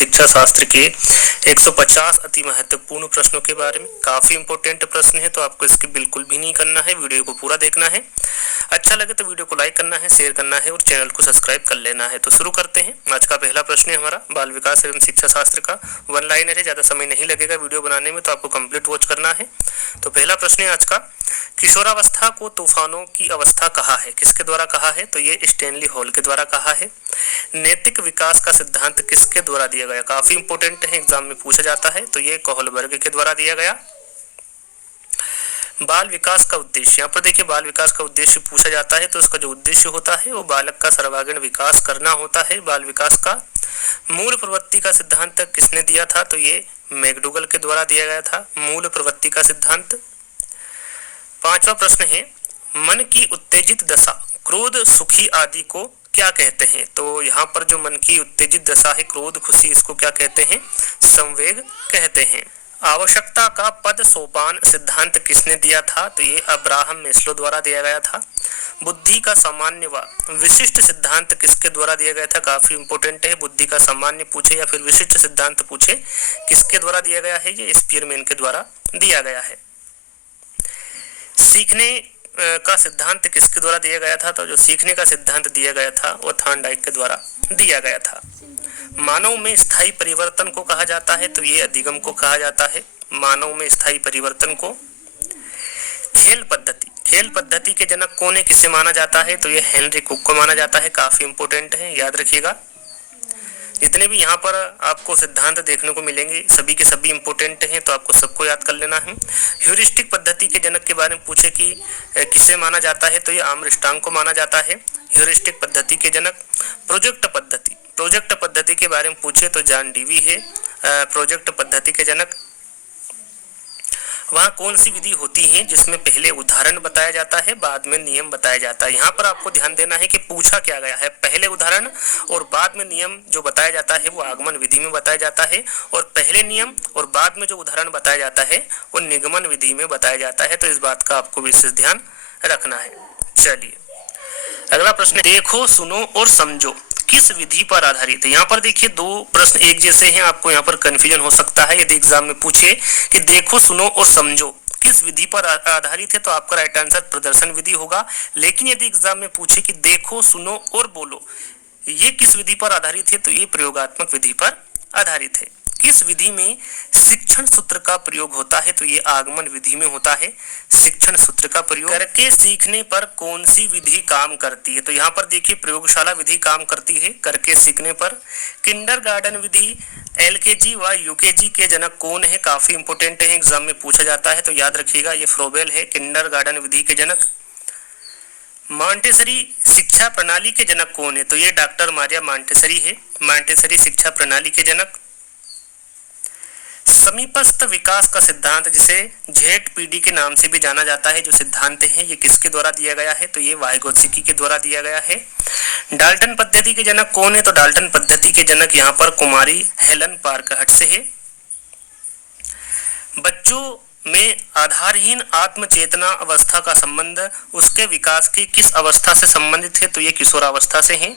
शिक्षा शास्त्र के 150 अति महत्वपूर्ण प्रश्नों के बारे में। काफ़ी इंपॉर्टेंट प्रश्न है, तो आपको इसके बिल्कुल भी नहीं करना है, वीडियो को पूरा देखना है। अच्छा लगे तो वीडियो को लाइक करना है, शेयर करना है और चैनल को सब्सक्राइब कर लेना है। तो शुरू करते हैं। आज का पहला प्रश्न है हमारा बाल विकास एवं शिक्षा शास्त्र का, वन लाइनर है, ज़्यादा समय नहीं लगेगा वीडियो बनाने में, तो आपको कंप्लीट वॉच करना है। तो पहला प्रश्न है आज का, किशोरावस्था को तूफानों की अवस्था कहा है, किसके द्वारा कहा है? तो ये स्टैनली हॉल के द्वारा कहा है। नैतिक विकास का सिद्धांत किसके द्वारा दिया गया? काफी इंपोर्टेंट है, एग्जाम में पूछा जाता है, तो ये कोहलबर्ग के द्वारा दिया गया। बाल विकास का उद्देश्य, यहाँ पर देखिए बाल विकास का उद्देश्य पूछा जाता है, तो इसका जो उद्देश्य होता है वो बालक का सर्वांगीण विकास करना होता है। बाल विकास का मूल प्रवृत्ति का सिद्धांत किसने दिया था? तो ये मैकडूगल के द्वारा दिया गया था, मूल प्रवृत्ति का सिद्धांत। पांचवा प्रश्न है, मन की उत्तेजित दशा क्रोध सुखी आदि को क्या कहते हैं? तो यहाँ पर जो मन की उत्तेजित दशा है, क्रोध खुशी, इसको क्या कहते हैं? संवेग कहते हैं। आवश्यकता का पद सोपान सिद्धांत किसने दिया था? तो ये अब्राहम मैस्लो द्वारा दिया गया था। बुद्धि का सामान्य व विशिष्ट सिद्धांत किसके द्वारा दिया गया था? काफी इंपोर्टेंट है, बुद्धि का सामान्य पूछे या फिर विशिष्ट सिद्धांत पूछे, किसके द्वारा दिया गया है? ये स्पीयरमैन के द्वारा दिया गया है। सीखने का सिद्धांत किसके द्वारा दिया गया था? तो जो सीखने का सिद्धांत दिया गया था वो थॉर्नडाइक के द्वारा दिया गया था। मानव में स्थायी परिवर्तन को कहा जाता है, तो ये अधिगम को कहा जाता है, मानव में स्थायी परिवर्तन को। खेल पद्धति के जनक कौन है, किसे माना जाता है? तो ये हेनरी कुक को माना जाता है। काफी इंपोर्टेंट है, याद रखिएगा। जितने भी यहाँ पर आपको सिद्धांत देखने को मिलेंगे सभी के सभी इंपोर्टेंट हैं, तो आपको सबको याद कर लेना है। ह्यूरिस्टिक पद्धति के जनक के बारे में पूछे कि किसे माना जाता है? तो ये आर्मस्ट्रांग को माना जाता है, ह्यूरिस्टिक पद्धति के जनक। प्रोजेक्ट पद्धति के बारे में पूछे तो जॉन डीवी है प्रोजेक्ट पद्धति के जनक। वहाँ कौन सी विधि होती है जिसमें पहले उदाहरण बताया जाता है, बाद में नियम बताया जाता है? यहाँ पर आपको ध्यान देना है कि पूछा क्या गया है, पहले उदाहरण और बाद में नियम जो बताया जाता है वो आगमन विधि में बताया जाता है, और पहले नियम और बाद में जो उदाहरण बताया जाता है वो निगमन विधि में बताया जाता है। तो इस बात का आपको विशेष ध्यान रखना है। चलिए अगला प्रश्न, देखो सुनो और समझो किस विधि पर आधारित है? यहाँ पर देखिए दो प्रश्न एक जैसे हैं, आपको यहाँ पर कंफ्यूजन हो सकता है यदि एग्जाम में पूछे कि देखो सुनो और समझो किस विधि पर आधारित है, तो आपका राइट आंसर प्रदर्शन विधि होगा। लेकिन यदि एग्जाम में पूछे कि देखो सुनो और बोलो ये किस विधि पर आधारित है, तो ये प्रयोगात्मक विधि पर आधारित है। किस विधि में शिक्षण सूत्र का प्रयोग होता है? तो ये आगमन विधि में होता है शिक्षण सूत्र का प्रयोग। करके सीखने पर कौन सी विधि काम करती है? तो यहाँ पर देखिए प्रयोगशाला विधि काम करती है करके सीखने पर। किंडरगार्टन विधि एलकेजी व यूकेजी के जनक कौन है? काफी इंपोर्टेंट है, एग्जाम में पूछा जाता है, तो याद रखिएगा ये फ्रोबेल है किंडरगार्टन विधि के जनक। मॉन्टेसरी शिक्षा प्रणाली के जनक कौन है? तो ये डॉक्टर मारिया मॉन्टेसरी है, मॉन्टेसरी शिक्षा प्रणाली के जनक। समीपस्थ विकास का सिद्धांत जिसे ZPD के नाम से भी जाना जाता है, जो सिद्धांत है ये किसके द्वारा दिया गया है? तो ये वाइगोत्स्की के द्वारा दिया गया है। डाल्टन पद्धति के जनक कौन है? तो डाल्टन पद्धति के जनक यहाँ पर कुमारी हेलन पार्कहट से है। बच्चों में आधारहीन आत्मचेतना अवस्था का संबंध उसके विकास की किस अवस्था से संबंधित है? तो ये किशोरावस्था से है।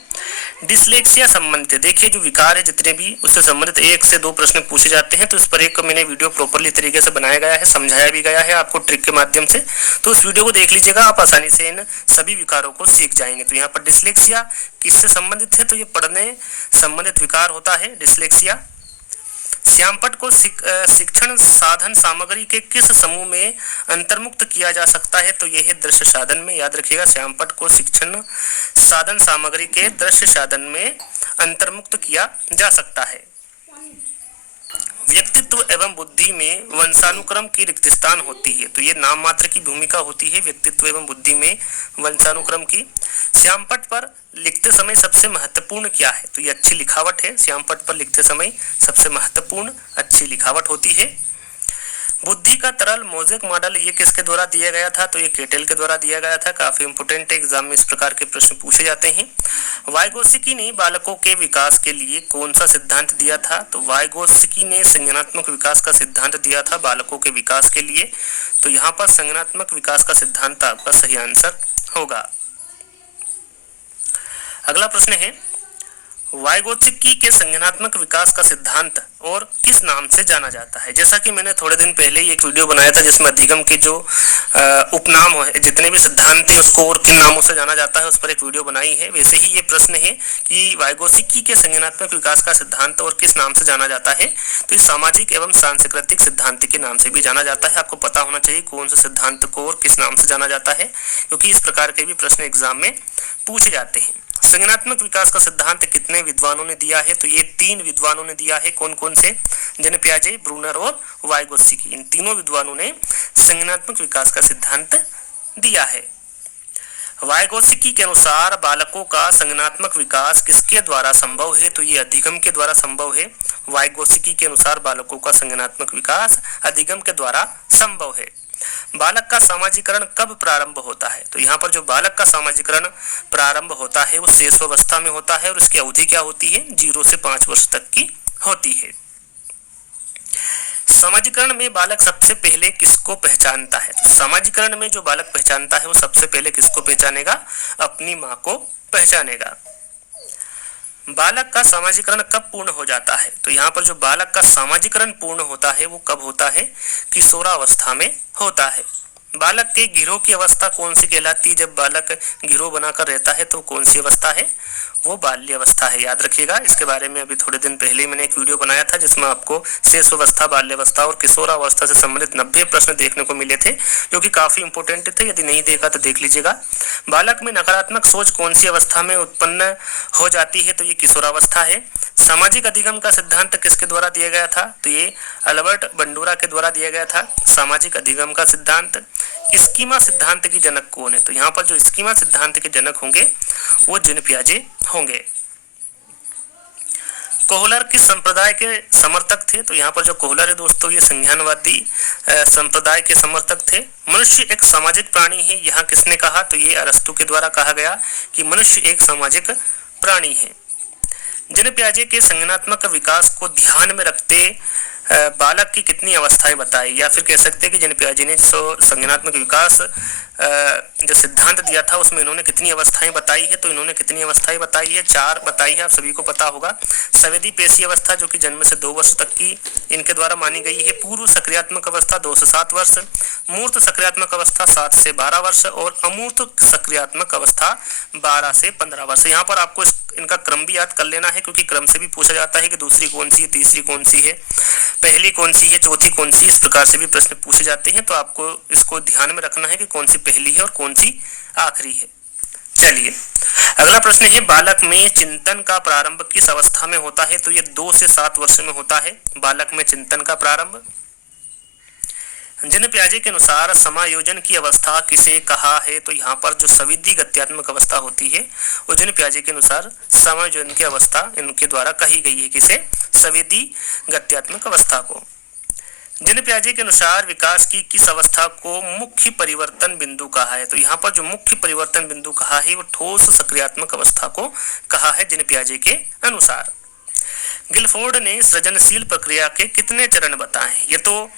डिसलेक्सिया संबंधित है, देखिए जो विकार है जितने भी उससे संबंधित 1 से 2 प्रश्न पूछे जाते हैं, तो इस पर एक मैंने वीडियो प्रॉपरली तरीके से बनाया गया है, समझाया भी गया है आपको ट्रिक के माध्यम से, तो उस वीडियो को देख लीजिएगा, आप आसानी से इन सभी विकारों को सीख जाएंगे। तो यहाँ पर डिसलेक्सिया किससे संबंधित है? तो ये पढ़ने संबंधित विकार होता है डिसलेक्सिया। श्यामपट्ट को शिक्षण साधन सामग्री के किस समूह में अंतर्मुक्त किया जा सकता है? तो यह है दृश्य साधन में, याद रखिएगा श्यामपट्ट को शिक्षण साधन सामग्री के दृश्य साधन में अंतर्मुक्त किया जा सकता है। व्यक्तित्व एवं बुद्धि में वंशानुक्रम की रिक्त स्थान होती है, तो ये नाम मात्र की भूमिका होती है व्यक्तित्व एवं बुद्धि में वंशानुक्रम की। श्यामपट्ट पर लिखते समय सबसे महत्वपूर्ण क्या है? तो ये अच्छी लिखावट है, श्यामपट्ट पर लिखते समय सबसे महत्वपूर्ण अच्छी लिखावट होती है। बुद्धि का तरल मोज़ेक मॉडल ये किसके द्वारा दिया गया था? तो ये केटेल के द्वारा दिया गया था। काफी इंपोर्टेंट है, एग्जाम में इस प्रकार के प्रश्न पूछे जाते हैं। वाइगोत्स्की ने बालकों के विकास के लिए कौन सा सिद्धांत दिया था? तो वाइगोत्स्की ने संज्ञानात्मक विकास का सिद्धांत दिया था बालकों के विकास के लिए, तो यहाँ पर संज्ञानात्मक विकास का सिद्धांत आपका सही आंसर होगा। अगला प्रश्न है, वाइगोत्स्की के संज्ञानात्मक विकास का सिद्धांत और किस नाम से जाना जाता है। जैसा कि मैंने थोड़े दिन पहले ही एक वीडियो बनाया था जिसमें अधिगम के जो उपनाम है, जितने भी सिद्धांत है उसको और किन नामों से जाना जाता है, उस पर एक वीडियो बनाई है। वैसे ही ये प्रश्न है कि वाइगोत्स्की के संज्ञानात्मक विकास का सिद्धांत और किस नाम से जाना जाता है, तो इस सामाजिक एवं सांस्कृतिक सिद्धांत के नाम से भी जाना जाता है। आपको पता होना चाहिए कौन से सिद्धांत को और किस नाम से जाना जाता है, क्योंकि इस प्रकार के भी प्रश्न एग्जाम में पूछे जाते हैं। संज्ञानात्मक विकास का सिद्धांत कितने विद्वानों ने दिया है, तो ये 3 विद्वानों ने दिया है। कौन कौन से? जेन पियाजे, ब्रूनर और वाइगोत्स्की। इन तीनों विद्वानों ने संज्ञानात्मक विकास का सिद्धांत दिया है। वाइगोत्स्की के अनुसार बालकों का संज्ञानात्मक विकास किसके द्वारा संभव है, तो ये अधिगम के द्वारा संभव है। वाइगोत्स्की के अनुसार बालकों का संज्ञानात्मक विकास अधिगम के द्वारा संभव है। बालक का सामाजिकरण कब प्रारंभ होता है, तो यहाँ पर जो बालक का सामाजिकरण प्रारंभ होता है वो शैशवावस्था में होता है और उसकी अवधि क्या होती है, 0 से 5 वर्ष तक की होती है। सामाजिकरण में बालक सबसे पहले किसको पहचानता है, तो सामाजिकरण में जो बालक पहचानता है वो सबसे पहले किसको पहचानेगा, अपनी माँ को पहचानेगा। बालक का सामाजिकरण कब पूर्ण हो जाता है, तो यहाँ पर जो बालक का सामाजिकरण पूर्ण होता है वो कब होता है, किशोरावस्था में होता है। बालक के गिरोह की अवस्था कौन सी कहलाती है, जब बालक गिरोह बनाकर रहता है तो कौन सी अवस्था है, वो बाल्य अवस्था है। याद रखिएगा, इसके बारे में अभी थोड़े दिन पहले ही मैंने एक वीडियो बनाया था जिसमें आपको शैशवावस्था, बाल्यावस्था और किशोरावस्था से संबंधित 90 प्रश्न देखने को मिले थे, जो कि काफी इंपोर्टेंट थे। यदि नहीं देखा तो देख लीजिएगा। बालक में नकारात्मक सोच कौन सी अवस्था में उत्पन्न हो जाती है, तो ये किशोरावस्था है। सामाजिक अधिगम का सिद्धांत किसके द्वारा दिया गया था, तो ये अल्बर्ट बंडूरा के द्वारा दिया गया था, सामाजिक अधिगम का सिद्धांत। स्कीमा सिद्धांत की जनक कौन है, तो यहाँ पर जो स्कीमा सिद्धांत के जनक होंगे वो जेन पियाजे होंगे। कोहलर किस संप्रदाय के समर्थक थे, तो यहाँ पर जो कोहलर है दोस्तों ये संज्ञानवादी संप्रदाय के समर्थक थे। मनुष्य एक सामाजिक प्राणी है, यहाँ किसने कहा, तो ये अरस्तु के द्वारा कहा गया कि मनुष्य एक सामाजिक प्राणी है। जेन पियाजे के संज्ञानात्मक विकास को ध्यान में रखते बालक की कितनी अवस्थाएं बताई, या फिर कह सकते हैं कि जेन पियाजे ने जो संज्ञानात्मक विकास जो सिद्धांत दिया था उसमें इन्होंने कितनी अवस्थाएं बताई है, तो इन्होंने कितनी अवस्थाएं बताई है, 4 बताई है। आप सभी को पता होगा। संवेदी पेशी अवस्था जो कि जन्म से 2 वर्ष तक की इनके द्वारा मानी गई है। पूर्व सक्रियात्मक अवस्था 2 से 7 वर्ष, मूर्त सक्रियात्मक अवस्था 7 से 12 वर्ष और अमूर्त सक्रियात्मक अवस्था 12 से 15 वर्ष। यहाँ पर आपको इनका क्रम भी याद कर लेना है, क्योंकि क्रम से भी पूछा जाता है कि दूसरी कौन सी है, तीसरी कौन सी है, पहली कौन सी है, चौथी कौन सी, इस प्रकार से भी प्रश्न पूछे जाते हैं। तो आपको इसको ध्यान में रखना है कि कौन सी पहली है और कौन सी आखिरी है। चलिए अगला प्रश्न है, बालक में चिंतन का प्रारंभ किस अवस्था में होता है, तो ये 2 से 7 वर्ष में होता है बालक में चिंतन का प्रारंभ। जेन पियाजे के अनुसार समायोजन की अवस्था किसे कहा है, तो यहाँ पर जो संवेदी गत्यात्मक अवस्था होती है वो जेन पियाजे के अनुसार समायोजन की अवस्था इनके द्वारा कही गई है। किसे? संवेदी गत्यात्मक अवस्था को। जेन पियाजे के अनुसार विकास की किस अवस्था को मुख्य परिवर्तन बिंदु कहा है, तो यहाँ पर जो मुख्य परिवर्तन बिंदु कहा है वो ठोस सक्रियात्मक अवस्था को कहा है जेन पियाजे के अनुसार। गिलफोर्ड ने सृजनशील प्रक्रिया के कितने चरण बताए, ये तो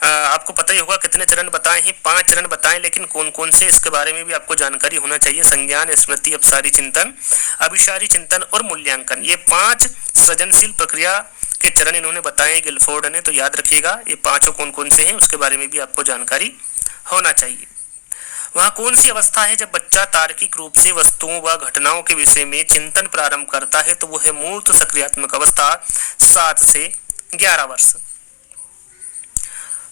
आपको पता ही होगा कितने चरण बताए हैं, 5 चरण बताएं, लेकिन कौन कौन से इसके बारे में भी आपको जानकारी होना चाहिए। संज्ञान, स्मृति, अपसारी चिंतन, अभिसारी चिंतन और मूल्यांकन, ये 5 सृजनशील प्रक्रिया के चरण इन्होंने बताए गिलफोर्ड ने। तो याद रखिएगा ये 5 कौन कौन से हैं उसके बारे में भी आपको जानकारी होना चाहिए। वहाँ कौन सी अवस्था है जब बच्चा तार्किक रूप से वस्तुओं व घटनाओं के विषय में चिंतन प्रारंभ करता है, तो वो है मूर्त सक्रियात्मक अवस्था 7 से 11 वर्ष।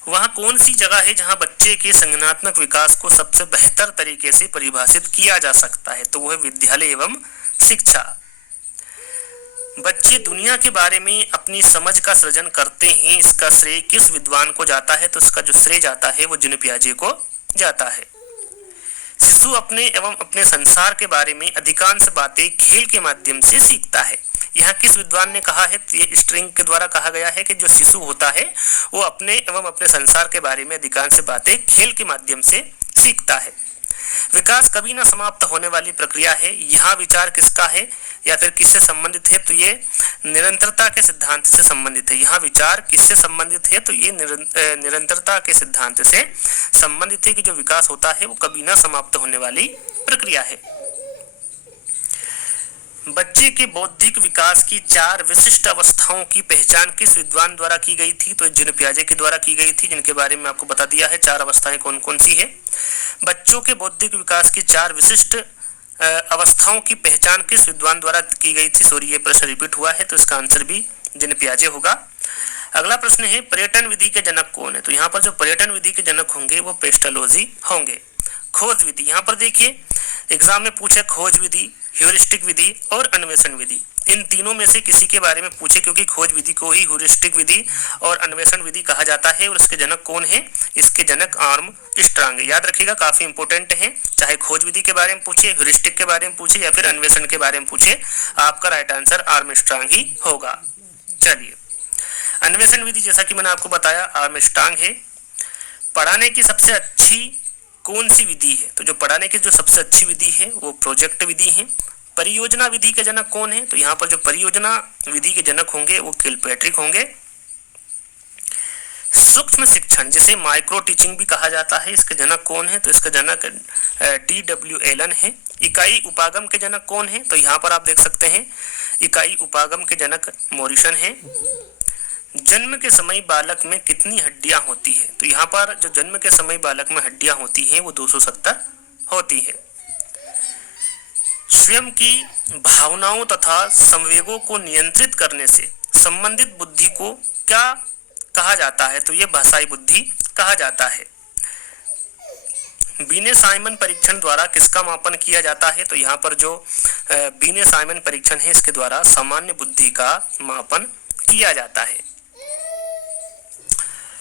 वहाँ कौन सी जगह है जहाँ बच्चे के संज्ञानात्मक विकास को सबसे बेहतर तरीके से परिभाषित किया जा सकता है, तो वो है विद्यालय एवं शिक्षा। बच्चे दुनिया के बारे में अपनी समझ का सृजन करते हैं, इसका श्रेय किस विद्वान को जाता है, तो इसका जो श्रेय जाता है वो जेन पियाजे को जाता है। शिशु अपने एवं अपने संसार के बारे में अधिकांश बातें खेल के माध्यम से सीखता है। यहाँ किस विद्वान ने कहा है, ये स्ट्रिंग के द्वारा कहा गया है कि जो शिशु होता है वो अपने एवं अपने संसार के बारे में अधिकांश बातें खेल के माध्यम से सीखता है। विकास कभी न समाप्त होने वाली प्रक्रिया है, यहाँ विचार किसका है या फिर किससे संबंधित है, तो ये निरंतरता के सिद्धांत से संबंधित है। यहाँ विचार किससे संबंधित है, तो ये निरंतरता के सिद्धांत से संबंधित है कि जो विकास होता है वो कभी न समाप्त होने वाली प्रक्रिया है। बच्चे के बौद्धिक विकास की 4 विशिष्ट अवस्थाओं की पहचान किस विद्वान द्वारा की गई थी? तो जीन पियाजे के द्वारा की गई थी, जिनके बारे में आपको बता दिया है 4 अवस्थाएं कौन कौन सी है। बच्चों के बौद्धिक विकास की 4 विशिष्ट अवस्थाओं की पहचान किस विद्वान द्वारा की गई थी? सॉरी, ये प्रश्न रिपीट हुआ है, तो इसका आंसर भी जीन पियाजे होगा। अगला प्रश्न है पर्यटन विधि के जनक कौन है? तो यहाँ पर जो पर्यटन विधि के जनक होंगे वो पेस्टलोजी होंगे। खोज विधि, यहाँ पर देखिए एग्जाम में पूछे खोज विधि, ह्यूरिस्टिक विधि और अन्वेषण विधि, इन तीनों में से किसी के बारे में पूछे, क्योंकि खोज विधि को ही ह्यूरिस्टिक विधि और अन्वेषण विधि कहा जाता है। और इसके जनक कौन है? इसके जनक आर्मस्ट्रांग है। याद रखिएगा, काफी इंपॉर्टेंट है। चाहे खोज विधि के बारे में पूछे, ह्यूरिस्टिक के बारे में पूछे या फिर अन्वेषण के बारे में पूछे, आपका राइट आंसर आर्मस्ट्रांग ही होगा। चलिए, अन्वेषण विधि जैसा कि मैंने आपको बताया आर्मस्ट्रांग है। पढ़ाने की सबसे अच्छी कौन सी विधि है? तो जो पढ़ाने की जो सबसे अच्छी विधि है वो प्रोजेक्ट विधि है। परियोजना विधि के जनक कौन है? तो यहाँ पर जो परियोजना विधि के जनक होंगे वो किलपैट्रिक होंगे। सूक्ष्म शिक्षण जिसे माइक्रो टीचिंग भी कहा जाता है, इसके जनक कौन है? तो इसका जनक DW एलन है। इकाई उपागम के जनक कौन है? तो यहाँ पर आप देख सकते हैं इकाई उपागम के जनक मॉरिसन है। जन्म के समय बालक में कितनी हड्डियां होती है? तो यहाँ पर जो जन्म के समय बालक में हड्डियां होती हैं वो 270 होती है। स्वयं की भावनाओं तथा संवेगों को नियंत्रित करने से संबंधित बुद्धि को क्या कहा जाता है? तो ये भाषाई बुद्धि कहा जाता है। बीने साइमन परीक्षण द्वारा किसका मापन किया जाता है? तो यहाँ पर जो बीने साइमन परीक्षण है इसके द्वारा सामान्य बुद्धि का मापन किया जाता है।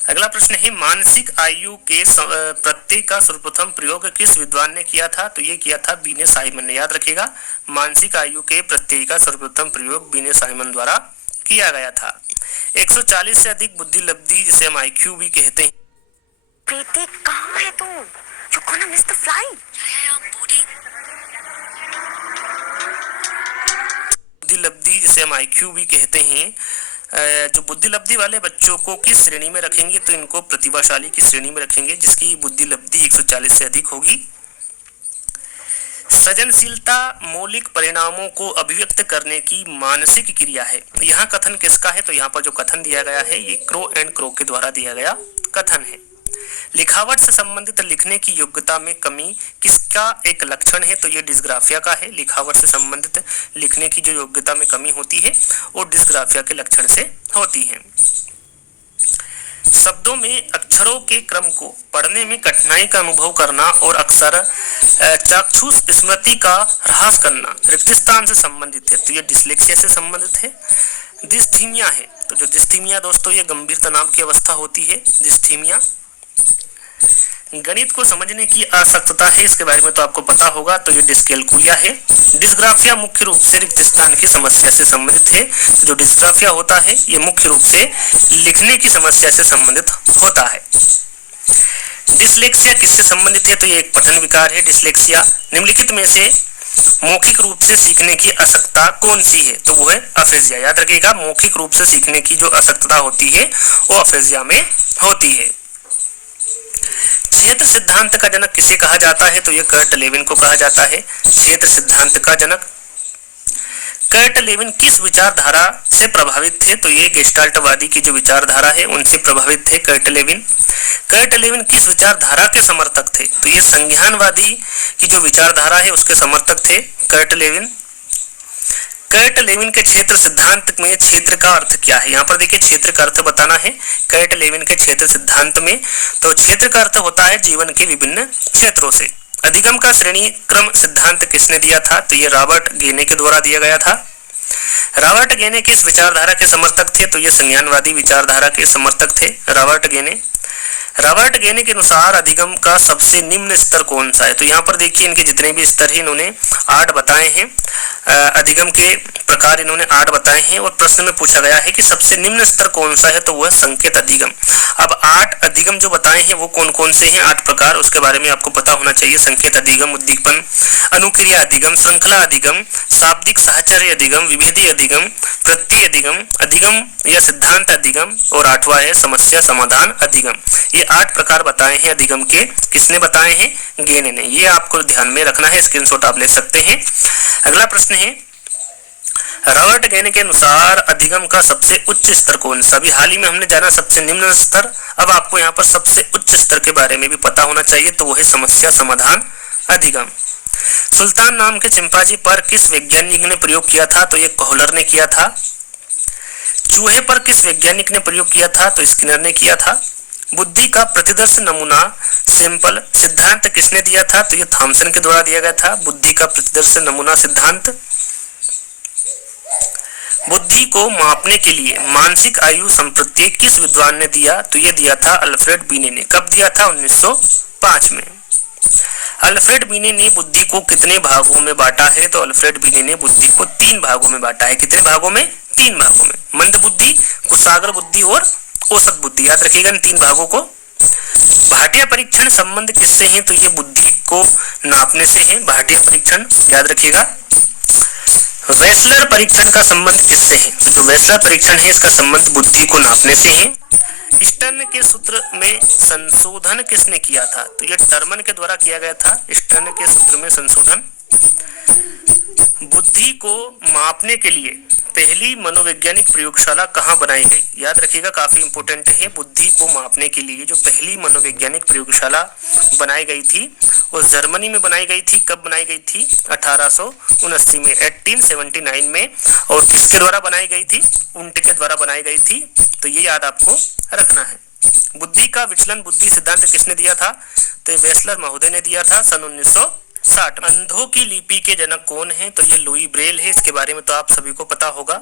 अगला प्रश्न है मानसिक आयु के प्रत्यय का सर्वप्रथम प्रयोग किस विद्वान ने किया था? तो ये किया था बीने साइमन ने। याद रखिएगा, मानसिक आयु के प्रत्यय का सर्वप्रथम प्रयोग बीने साइमन द्वारा किया गया था। 140 से अधिक बुद्धि लब्धि जिसे हम IQ भी कहते हैं। प्रीति कहाँ है तू? You gonna miss the flight? बुद्धि लब्धि जिसे हम IQ भी कहते हैं, जो बुद्धि लब्धि वाले बच्चों को किस श्रेणी में रखेंगे? तो इनको प्रतिभाशाली की श्रेणी में रखेंगे जिसकी बुद्धि लब्धि 140 से अधिक होगी। सृजनशीलता मौलिक परिणामों को अभिव्यक्त करने की मानसिक क्रिया है। यहाँ कथन किसका है? तो यहाँ पर जो कथन दिया गया है ये क्रो एंड क्रो के द्वारा दिया गया कथन है। लिखावट से संबंधित लिखने की योग्यता में कमी किसका एक लक्षण है? तो ये डिस्ग्राफिया का है। लिखावट से संबंधित लिखने की जो योग्यता में कमी होती है वो डिस्ग्राफिया के लक्षण से होती है। शब्दों में अक्षरों के क्रम को पढ़ने में कठिनाई का अनुभव करना और अक्सर चाक्षुष स्मृति का ह्रास करना रिक्त स्थान से संबंधित है। तो ये डिस्लेक्सिया से संबंधित है। डिस्थीमिया है, तो जो डिस्थीमिया दोस्तों ये गंभीर तनाव की अवस्था होती है डिस्थीमिया। गणित को समझने की आसक्तता है, इसके बारे में तो आपको पता होगा, तो ये डिस्कैल्कुलिया है। डिस्ग्राफिया मुख्य रूप से रिक्त स्थान की समस्या से संबंधित है। तो जो डिस्ग्राफिया होता है ये मुख्य रूप से लिखने की समस्या से संबंधित होता है। डिस्लेक्सिया किससे संबंधित है? तो ये एक पठन विकार है डिस्लेक्सिया। निम्नलिखित में से मौखिक रूप से सीखने की असक्तता कौन सी है? तो वो है अफेजिया। याद रखिएगा, मौखिक रूप से सीखने की जो असक्तता होती है वो अफेजिया में होती है। क्षेत्र सिद्धांत का जनक किसे कहा जाता है? तो ये कर्ट लेविन को कहा जाता है क्षेत्र सिद्धांत का जनक। कर्ट लेविन किस विचारधारा से प्रभावित थे? तो ये गेस्टाल्टवादी की जो विचारधारा है उनसे प्रभावित थे कर्ट लेविन। कर्ट लेविन किस विचारधारा के समर्थक थे? तो ये संज्ञानवादी की जो विचारधारा है उसके समर्थक थे कर्ट लेविन। कर्ट लेविन के क्षेत्र सिद्धांत में क्षेत्र का अर्थ क्या है? यहाँ पर देखिए क्षेत्र का अर्थ बताना है कर्ट लेविन के क्षेत्र सिद्धांत में। तो क्षेत्र का अर्थ होता है जीवन के विभिन्न क्षेत्रों से। अधिगम का श्रेणी क्रम सिद्धांत किसने दिया था? तो ये रॉबर्ट गेने के द्वारा दिया गया था। रॉबर्ट गेने किस विचारधारा के समर्थक थे? तो ये संज्ञानवादी विचारधारा के समर्थक थे रॉबर्ट गेने। रॉबर्ट गेने के अनुसार अधिगम का सबसे निम्न स्तर कौन सा है? तो यहाँ पर देखिए इनके जितने भी स्तर हैं इन्होंने 8 बताए हैं। अधिगम के प्रकार इन्होंने 8 बताए हैं और प्रश्न में पूछा गया है कि सबसे निम्न स्तर कौन सा है? तो वह संकेत अधिगम। अब 8 अधिगम जो बताए हैं वो कौन कौन से हैं 8 प्रकार, उसके बारे में आपको पता होना चाहिए। संकेत अधिगम, उद्दीपन, अनुक्रिया अधिगम, श्रृंखला अधिगम, शाब्दिक साहचर्य अधिगम, विभेदी अधिगम, प्रत्यय अधिगम, अधिगम या सिद्धांत अधिगम और 8वां है समस्या समाधान अधिगम। ये 8 प्रकार बताए हैं अधिगम के। किसने बताए हैं? गेने ने। ये आपको ध्यान में रखना है, स्क्रीनशॉट आप ले सकते हैं। अगला प्रश्न है रॉबर्ट गेने के अनुसार अधिगम का सबसे उच्च स्तर कौन सा? अभी हाल ही में हमने जाना सबसे निम्न स्तर, अब आपको यहाँ पर सबसे उच्च स्तर के बारे में भी पता होना चाहिए, तो वो है समस्या समाधान अधिगम। सुल्तान नाम के चिंपांजी पर किस वैज्ञानिक ने प्रयोग किया था? तो ये कोहलर ने किया था। चूहे पर किस वैज्ञानिक ने प्रयोग किया था? तो स्किनर ने किया था। बुद्धि का प्रतिदर्श नमूना सैंपल सिद्धांत किसने दिया था? तो ये थॉमसन के द्वारा दिया गया था, बुद्धि का प्रतिदर्श नमूना सिद्धांत। बुद्धि को मापने के लिए मानसिक आयु संप्रत्यय किस विद्वान ने दिया? तो ये दिया था अल्फ्रेड बीने ने। कब दिया था? 1905 में। अल्फ्रेड बीने ने बुद्धि को कितने भागों में बांटा है? तो अल्फ्रेड बीने ने बुद्धि को 3 भागों में बांटा है। कितने भागों में? 3 भागों में। मंद बुद्धि, कुशाग्र बुद्धि और औसत बुद्धि। याद रखिएगा इन 3 भागों को। भाटिया परीक्षण संबंध किससे है? तो ये बुद्धि को नापने से है, भाटिया परीक्षण, याद रखिएगा। वेसलर परीक्षण का संबंध किससे है? तो जो वेसलर परीक्षण है इसका संबंध बुद्धि को नापने से है। स्टर्न के सूत्र में संशोधन किसने किया था? तो ये टर्मन के द्वारा किया गया था, स्टर्न के सूत्र में संशोधन। बुद्धि को मापने के लिए पहली मनोवैज्ञानिक प्रयोगशाला कहाँ बनाई गई? याद रखिएगा काफी इंपोर्टेंट है। बुद्धि को मापने के लिए जो पहली मनोवैज्ञानिक प्रयोगशाला बनाई गई थी वो जर्मनी में बनाई गई थी। कब बनाई गई थी? 1879 में, 1879 में। और किसके द्वारा बनाई गई थी? उंट के द्वारा बनाई गई थी। तो ये याद आपको रखना है। बुद्धि का विचलन बुद्धि सिद्धांत किसने दिया था? तो वेसलर महोदय ने दिया था सन 1960। अंधों की लिपि के जनक कौन है? तो ये लुई ब्रेल है। इसके बारे में तो आप सभी को पता होगा।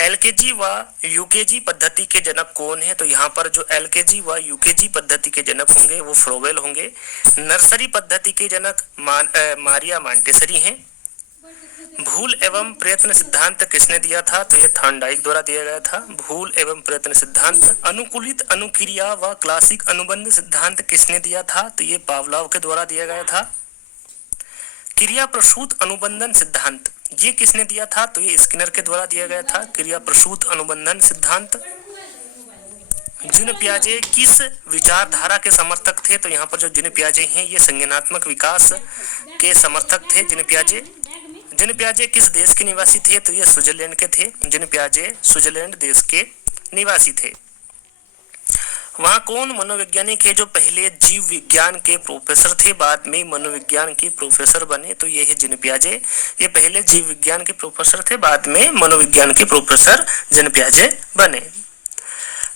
एलकेजी व यूकेजी पद्धति के जनक कौन है? तो यहाँ पर जो एलकेजी व यूकेजी पद्धति के जनक होंगे वो फ्रोवेल होंगे। नर्सरी पद्धति के जनक मारिया मॉन्टेसरी हैं। भूल एवं प्रयत्न सिद्धांत किसने दिया था? तो ये थॉर्नडाइक द्वारा दिया गया था, भूल एवं प्रयत्न सिद्धांत। अनुकूलित अनुक्रिया व क्लासिक अनुबंध सिद्धांत किसने दिया था? तो ये पावलोव के द्वारा दिया गया था। क्रिया प्रसूत अनुबंधन सिद्धांत ये किसने दिया था? तो ये स्किनर के द्वारा दिया गया था, क्रिया प्रसूत अनुबंधन सिद्धांत। जीन पियाजे किस विचारधारा के समर्थक थे? तो यहाँ पर जो जीन पियाजे हैं ये संज्ञानात्मक विकास के समर्थक थे। जीन पियाजे किस देश के निवासी थे? तो ये स्विट्जरलैंड के थे। जीन पियाजे स्विट्जरलैंड देश के निवासी थे। वहाँ कौन मनोवैज्ञानिक है जो पहले जीव विज्ञान के प्रोफेसर थे, बाद में मनोविज्ञान के प्रोफेसर बने? तो ये है जीन पियाजे। ये पहले जीव विज्ञान के प्रोफेसर थे, बाद में मनोविज्ञान के प्रोफेसर जीन पियाजे बने।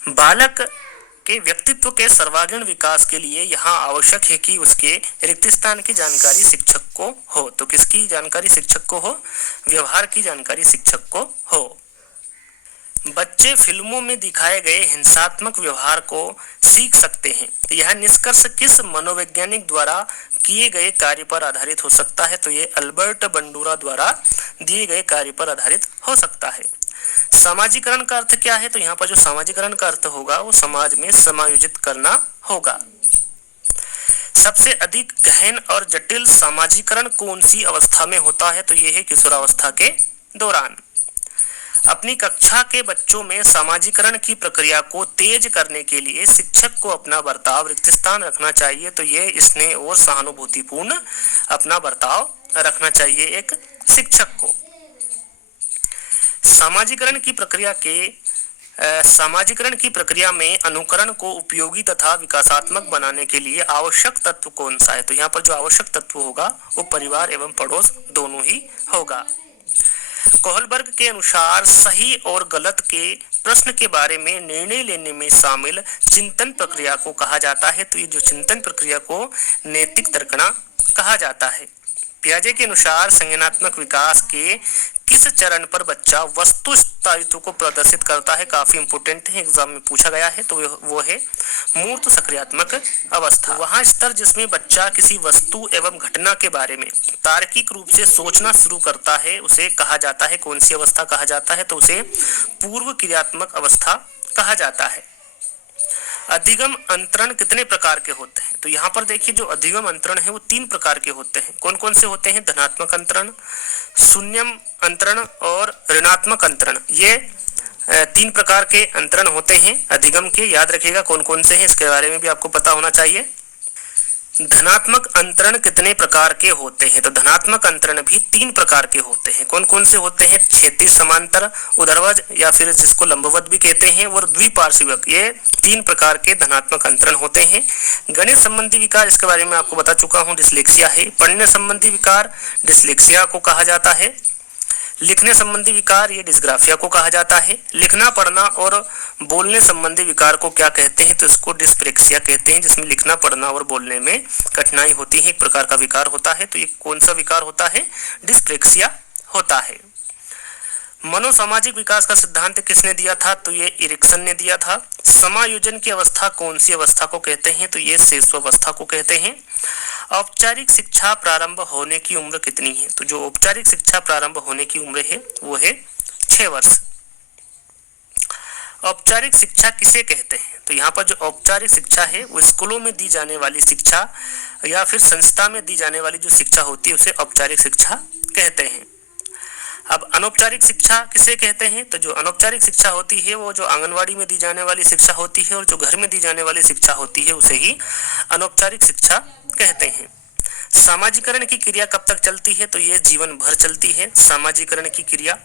बालक के व्यक्तित्व के सर्वांगीण विकास के लिए यहाँ आवश्यक है कि उसके रिक्त स्थान की जानकारी शिक्षक को हो। तो किसकी जानकारी शिक्षक को हो? व्यवहार की जानकारी शिक्षक को हो। बच्चे फिल्मों में दिखाए गए हिंसात्मक व्यवहार को सीख सकते हैं। यह निष्कर्ष किस मनोवैज्ञानिक द्वारा किए गए कार्य पर आधारित हो सकता है? तो ये अल्बर्ट बंडूरा द्वारा दिए गए कार्य पर आधारित हो सकता है। सामाजिकरण का अर्थ क्या है? तो यहाँ पर जो सामाजिकरण का अर्थ होगा वो समाज में समायोजित करना होगा। सबसे अधिक गहन और जटिल सामाजिकरण कौन सी अवस्था में होता है? तो ये है किशोरावस्था के दौरान। अपनी कक्षा के बच्चों में सामाजिकरण की प्रक्रिया को तेज करने के लिए शिक्षक को अपना बर्ताव रिक्त स्थान रखना चाहिए। तो ये स्नेह और सहानुभूतिपूर्ण अपना बर्ताव रखना चाहिए एक शिक्षक को। सामाजिकरण की प्रक्रिया में अनुकरण को उपयोगी तथा विकासात्मक बनाने के लिए आवश्यक तत्व कौन सा है? तो यहाँ पर जो आवश्यक तत्व होगा वो परिवार एवं पड़ोस दोनों ही होगा। कोहलबर्ग के अनुसार सही और गलत के प्रश्न के बारे में निर्णय लेने में शामिल चिंतन प्रक्रिया को कहा जाता है। तो ये जो चिंतन प्रक्रिया को नैतिक तर्कणा कहा जाता है। पियाजे के अनुसार संज्ञानात्मक विकास के किस चरण पर बच्चा वस्तु स्थायित्व को प्रदर्शित करता है? काफी इंपोर्टेंट है, एग्जाम में पूछा गया है। तो वो है मूर्त सक्रियात्मक अवस्था। वहाँ स्तर जिसमें बच्चा किसी वस्तु एवं घटना के बारे में तार्किक रूप से सोचना शुरू करता है उसे कहा जाता है, कौन सी अवस्था कहा जाता है? तो उसे पूर्व क्रियात्मक अवस्था कहा जाता है। अधिगम अंतरण कितने प्रकार के होते हैं? तो यहाँ पर देखिए जो अधिगम अंतरण है वो 3 प्रकार के होते हैं। कौन कौन से होते हैं? धनात्मक अंतरण, शून्यम अंतरण और ऋणात्मक अंतरण। ये 3 प्रकार के अंतरण होते हैं अधिगम के। याद रखिएगा कौन कौन से हैं, इसके बारे में भी आपको पता होना चाहिए। धनात्मक अंतरण कितने प्रकार के होते हैं? तो धनात्मक अंतरण भी 3 प्रकार के होते हैं। कौन कौन से होते हैं? क्षैतिज समांतर, ऊर्ध्वाधर या फिर जिसको लंबवत भी कहते हैं, और द्विपार्श्विक। ये 3 प्रकार के धनात्मक अंतरण होते हैं। गणित संबंधी विकार, इसके बारे में आपको बता चुका हूं, डिस्लेक्सिया है। पढ़ने संबंधी विकार डिस्लेक्सिया को कहा जाता है। लिखने संबंधी विकार ये डिस्ग्राफिया को कहा जाता है। लिखना पढ़ना और बोलने संबंधी विकार को क्या कहते हैं? तो इसको डिस्प्रेक्सिया कहते हैं, जिसमें लिखना पढ़ना और बोलने में कठिनाई होती है, एक प्रकार का विकार होता है। तो ये कौन सा विकार होता है? डिस्प्रेक्सिया होता है। मनोसामाजिक विकास का सिद्धांत किसने दिया था? तो ये एरिक्सन ने दिया था। समायोजन की अवस्था कौन सी अवस्था को कहते हैं? तो ये सेसोवस्था को कहते हैं। औपचारिक शिक्षा प्रारंभ होने की उम्र कितनी है? तो जो औपचारिक शिक्षा प्रारंभ होने की उम्र है वो है 6 वर्ष। औपचारिक शिक्षा किसे कहते हैं? तो यहाँ पर जो औपचारिक शिक्षा है वो स्कूलों में दी जाने वाली शिक्षा या फिर संस्था में दी जाने वाली जो शिक्षा होती है उसे औपचारिक शिक्षा कहते हैं। अब अनौपचारिक शिक्षा किसे कहते हैं? तो जो अनौपचारिक शिक्षा होती है वो जो आंगनवाड़ी में दी जाने वाली शिक्षा होती है और जो घर में दी जाने वाली शिक्षा होती है उसे ही अनौपचारिक शिक्षा कहते हैं। सामाजिकरण की क्रिया कब तक चलती है? तो ये जीवन भर चलती है सामाजिकरण की क्रिया।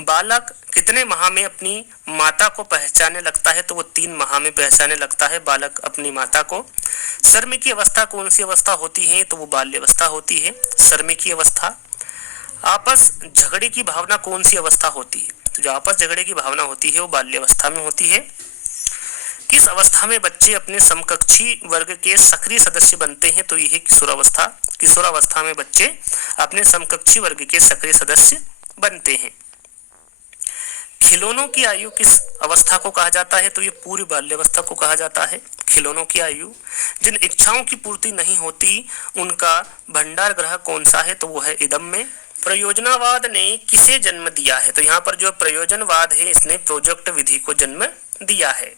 बालक कितने माह में अपनी माता को पहचानने लगता है? तो वो 3 माह में पहचानने लगता है बालक अपनी माता को। शर्म की अवस्था कौन सी अवस्था होती है? तो वो बाल्य अवस्था होती है, शर्म की अवस्था। आपस झगड़े की भावना कौन सी अवस्था होती है? तो जो आपस झगड़े की भावना होती है वो बाल्यावस्था में होती है। किस अवस्था में बच्चे अपने समकक्षी वर्ग के सक्रिय सदस्य बनते हैं? तो यह किशोरावस्था। किशोरावस्था में बच्चे अपने समकक्षी वर्ग के सक्रिय सदस्य बनते हैं। खिलौनों की आयु किस अवस्था को कहा जाता है? तो ये पूर्व बाल्यावस्था को कहा जाता है खिलौनों की आयु। जिन इच्छाओं की पूर्ति नहीं होती उनका भंडार ग्रह कौन सा है? तो वो है इदम में। प्रयोजनवाद ने किसे जन्म दिया है? तो यहाँ पर जो प्रयोजनवाद है इसने प्रोजेक्ट विधि को जन्म दिया है।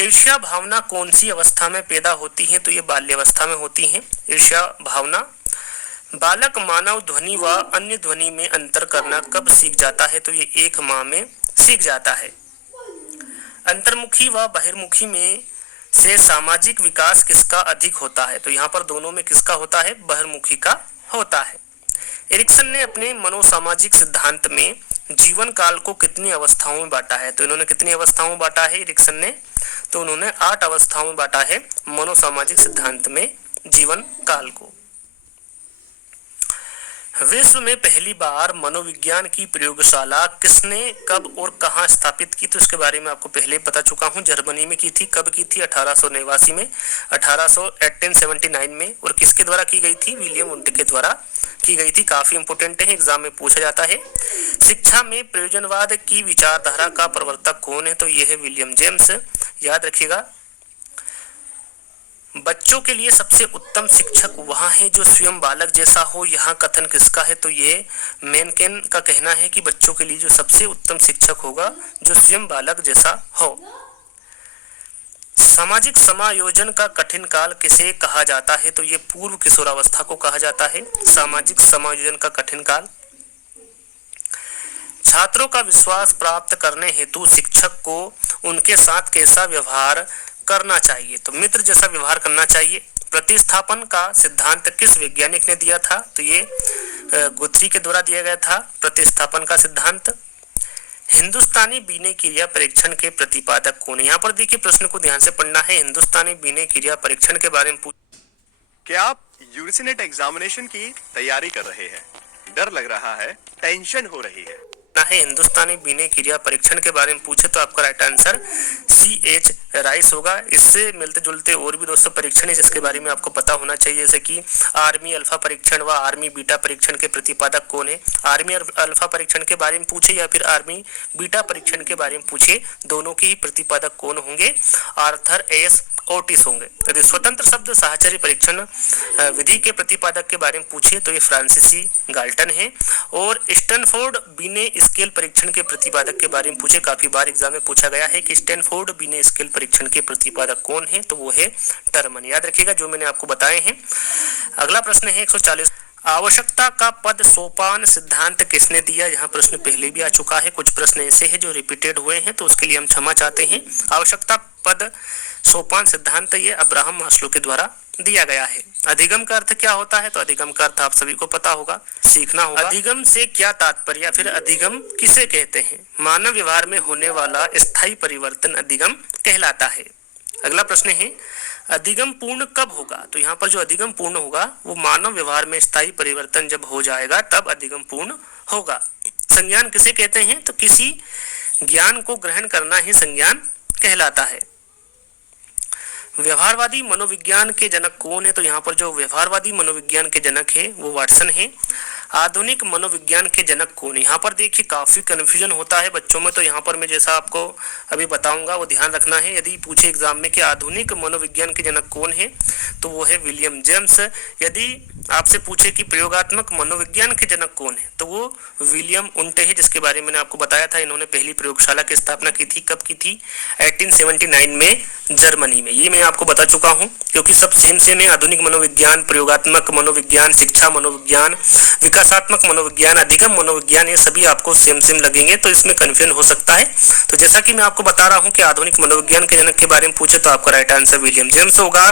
ईर्ष्या भावना कौन सी अवस्था में पैदा होती है? तो ये बाल्यावस्था में होती है ईर्ष्या भावना। बालक मानव ध्वनि व अन्य ध्वनि में अंतर करना कब सीख जाता है? तो ये 1 माह में सीख जाता है। अंतर्मुखी व बहिर्मुखी में से सामाजिक विकास किसका अधिक होता है? तो यहाँ पर दोनों में किसका होता है? बहिर्मुखी का होता है। एरिक्सन ने अपने मनोसामाजिक सिद्धांत में जीवन काल को कितनी अवस्थाओं में बांटा है? तो इन्होंने कितनी अवस्थाओं में बांटा है एरिक्सन ने? तो उन्होंने 8 अवस्थाओं में बांटा है मनोसामाजिक सिद्धांत में जीवन काल को। विश्व में पहली बार मनोविज्ञान की प्रयोगशाला किसने कब और कहां स्थापित की? तो इसके बारे में आपको पहले ही बता चुका हूं। जर्मनी में की थी। कब की थी? 1889 में, 1879 में। और किसके द्वारा की गई थी? विलियम वुंट के द्वारा की गई थी। काफी इंपोर्टेंट है, एग्जाम में पूछा जाता है। शिक्षा में प्रयोजनवाद की विचारधारा का प्रवर्तक कौन है? तो यह है विलियम जेम्स। याद रखिएगा, बच्चों के लिए सबसे उत्तम शिक्षक वह है जो स्वयं बालक जैसा हो। यहाँ कथन किसका है? तो ये मेनकेन का कहना है कि बच्चों के लिए जो सबसे उत्तम शिक्षक होगा जो स्वयं बालक जैसा हो। सामाजिक समायोजन का कठिन काल किसे कहा जाता है? तो ये पूर्व किशोरावस्था को कहा जाता है सामाजिक समायोजन का कठिन काल। छात्रों का विश्वास प्राप्त करने हेतु शिक्षक को उनके साथ कैसा व्यवहार करना चाहिए? तो मित्र जैसा व्यवहार करना चाहिए। प्रतिस्थापन का सिद्धांत किस वैज्ञानिक ने दिया था? तो ये गुथरी के द्वारा दिया गया था प्रतिस्थापन का सिद्धांत। हिंदुस्तानी बीने क्रिया परीक्षण के प्रतिपादक कौन है? यहाँ पर देखिए प्रश्न को ध्यान से पढ़ना है। हिंदुस्तानी बीने क्रिया परीक्षण के बारे में क्या आप यूजीसी एग्जामिनेशन की तैयारी कर रहे हैं? डर लग रहा है, टेंशन हो रही है? हिंदुस्तानी बीने क्रिया परीक्षण के बारे में पूछे तो आपका राइट आंसर CH राइस होगा। इससे मिलते जुलते और भी दोस्तों परीक्षण है जिसके बारे में आपको पता होना चाहिए, जैसे कि आर्मी अल्फा परीक्षण व आर्मी बीटा परीक्षण के प्रतिपादक कौन है। आर्मी अल्फा परीक्षण के बारे में पूछे या फिर आर्मी बीटा परीक्षण के बारे में पूछे, दोनों के ही प्रतिपादक कौन होंगे? आर्थर एस ओटिस होंगे। यदि स्वतंत्र शब्द साहचर्य परीक्षण विधि के प्रतिपादक के बारे में पूछे तो ये फ्रांसीसी गाल्टन है। और स्टैनफोर्ड बीने स्केल परीक्षण के प्रतिपादक के बारे में पूछे, काफी बार एग्जाम में पूछा गया है कि स्टैनफोर्ड बीने स्केल परीक्षण के प्रतिपादक कौन है? तो वो है टर्मन। याद रखिएगा जो मैंने आपको बताए हैं। अगला प्रश्न है 140। आवश्यकता का पद सोपान सिद्धांत किसने दिया? यहाँ प्रश्न पहले भी आ चुका है, कुछ प्रश्न ऐसे हैं जो रिपीटेड हुए हैं तो उसके लिए हम क्षमा चाहते हैं। आवश्यकता पद सोपान सिद्धांत ये अब्राहम मास्लो के द्वारा दिया गया है। अधिगम का अर्थ क्या होता है? तो अधिगम का अर्थ आप सभी को पता होगा, सीखना होगा। अधिगम से क्या तात्पर्य या फिर अधिगम किसे कहते हैं? मानव व्यवहार में होने वाला स्थायी परिवर्तन अधिगम कहलाता है। अगला प्रश्न है, अधिगम पूर्ण कब होगा? तो यहाँ पर जो अधिगम पूर्ण होगा वो मानव व्यवहार में स्थायी परिवर्तन जब हो जाएगा तब अधिगम पूर्ण होगा। संज्ञान किसे कहते हैं? तो किसी ज्ञान को ग्रहण करना ही संज्ञान कहलाता है। व्यवहारवादी मनोविज्ञान के जनक कौन है? तो यहाँ पर जो व्यवहारवादी मनोविज्ञान के जनक है वो वाटसन है। आधुनिक मनोविज्ञान के जनक कौन है? यहाँ पर देखिए काफी कंफ्यूजन होता है बच्चों में, तो यहाँ पर मैं जैसा आपको अभी बताऊंगा वो ध्यान रखना है। यदि पूछे एग्जाम में कि आधुनिक मनोविज्ञान के जनक कौन है तो वो है विलियम जेम्स। यदि आपसे पूछे कि प्रयोगात्मक मनोविज्ञान के जनक कौन है तो वो विलियम उंटे है, जिसके बारे में मैंने आपको बताया था। इन्होंने पहली प्रयोगशाला की स्थापना की थी। कब की थी? 1879 में जर्मनी में। ये मैं आपको बता चुका हूँ क्योंकि सब सेम है। आधुनिक मनोविज्ञान, प्रयोगात्मक मनोविज्ञान, शिक्षा मनोविज्ञान, विकासात्मक मनोविज्ञान, अधिगम मनोविज्ञान, ये सभी आपको सेम लगेंगे, तो इसमें कंफ्यूजन हो सकता है। तो जैसा कि मैं आपको बता रहा हूँ कि आधुनिक मनोविज्ञान के जनक के बारे में पूछे तो आपका राइट आंसर विलियम जेम्स होगा।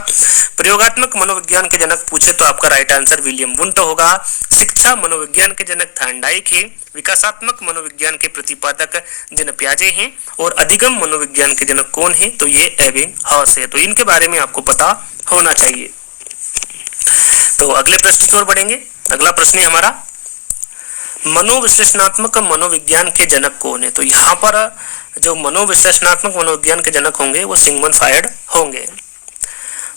प्रयोगात्मक मनोविज्ञान के जनक पूछे तो आपका राइट आंसर विलियम वुंट होगा। शिक्षा मनोविज्ञान के जनक थॉर्नडाइक है। विकासात्मक मनोविज्ञान के प्रतिपादक जीन पियाजे हैं। और अधिगम मनोविज्ञान के जनक कौन है? तो ये एबिंगहॉस है। तो इनके बारे में आपको पता होना चाहिए। तो अगले प्रश्न की ओर बढ़ेंगे। अगला प्रश्न है हमारा, मनोविश्लेषणात्मक मनोविज्ञान के जनक कौन है? तो यहाँ पर जो मनोविश्लेषणात्मक मनोविज्ञान के जनक होंगे वो सिगमंड फ्रॉइड होंगे।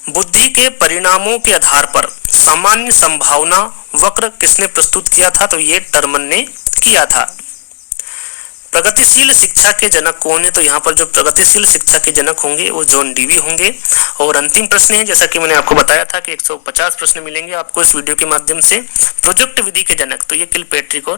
बुद्धि के परिणामों के आधार पर सामान्य संभावना वक्र किसने प्रस्तुत किया था? तो ये टर्मन ने किया था। प्रगतिशील शिक्षा के जनक कौन है? तो यहाँ पर जो प्रगतिशील शिक्षा के जनक होंगे वो जॉन डीवी होंगे। और अंतिम प्रश्न है, जैसा कि मैंने आपको बताया था कि 150 प्रश्न मिलेंगे आपको इस वीडियो के माध्यम से। प्रोजेक्ट विधि के जनक तो ये किलपैट्रिक और